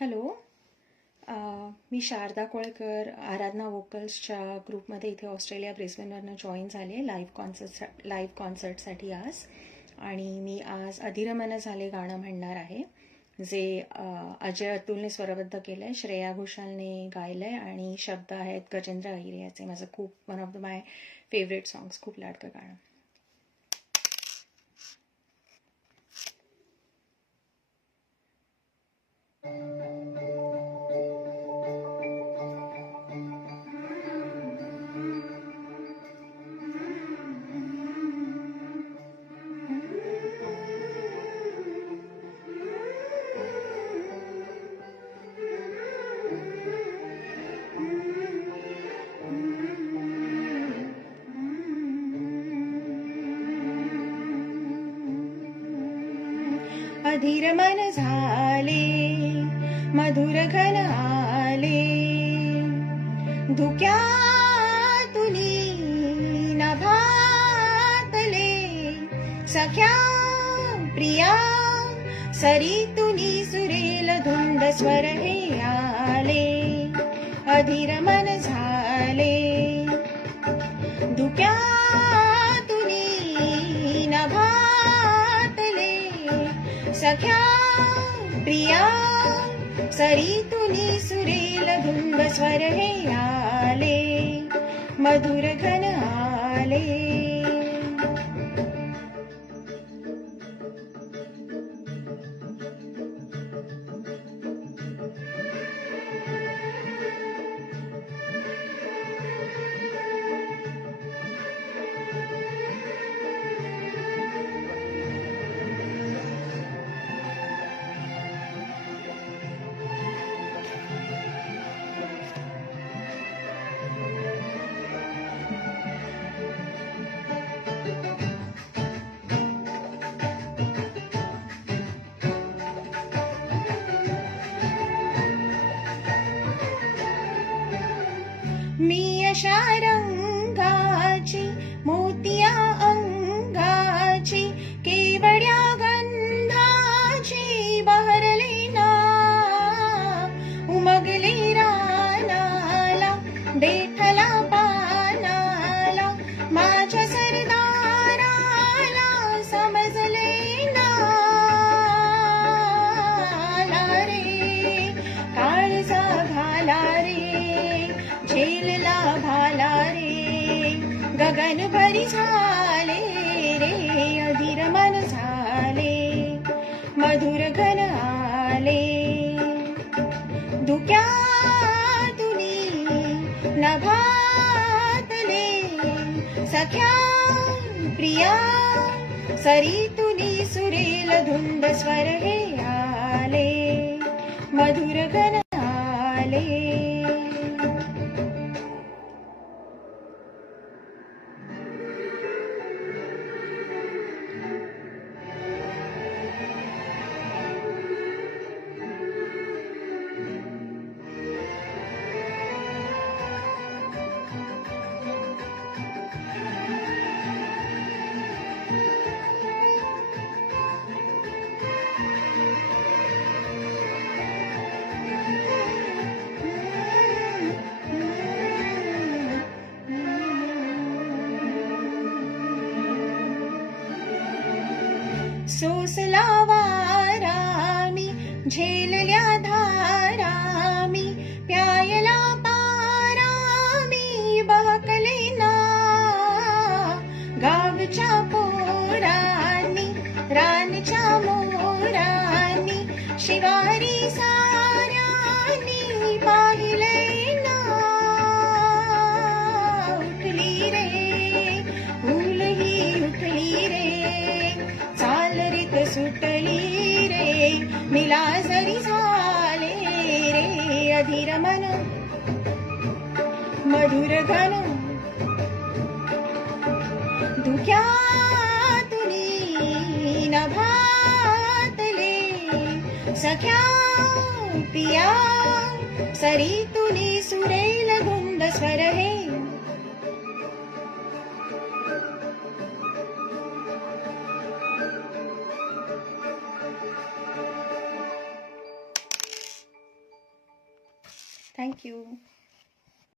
Hello. मी शारदा कोळकर आराधना वोकल्सच्या ग्रुपमध्ये इथे Australia ब्रिस्बेनवरनं join झाले लाईव्ह कॉन्सर्टसाठी आज. आणि मी आज अधिरमन झाले गाणं म्हणणार आहे, जे अजय अतुलने स्वरबद्ध केलं आहे, श्रेया घोषालने गायलं आहे आणि शब्द आहेत गजेंद्र अहिरे याचे. माझं खूप one of my favourite songs, खूप लाडकं गाणं. अधिरमन झाले मधुर घन आले, धुक्यातुनी नभातले, सख्या प्रिया सरीतुनी सुरेल धुंद स्वर हे आले. अधिरमन झाले धुक्यातुनी नभातले, सख्या प्रिया सरीतुनी सुरेल धुंद स्वर हे आले, मधुर घन आले. मी अशा रंगाची मोतिया अंगाची, केवड्या गंधाची बहरले ना, उमगले रानाला देठला पानाला, माझ्या सरदाराला समजले ना. रे काळजा घाला रे, झेलला भाला रे, गगन भरी झाले रे. अधिरमन झाले मधुर घन आले, धुक्यातुनी नभातले, सख्या प्रिया सरीतुनी सुरेल धुंद स्वर हे आले, मधुर घन आले. सोसला वारामी झेलल्या धारामी, प्यायला पारामी बहकले ना. गावच्या पोरांनी रानच्या मोरांनी, शिवारी साऱ्यांनी पाहिले ना. उठली रे फुलही उठली रे, चालरीत सुटली रे, मिला जरी झाले रे. अधिरमन मधुर घन, धुक्यातुनी नभातले, सख्या पिया सरीतुनी सुरेल धुंद स्वर हे. थँक्यू.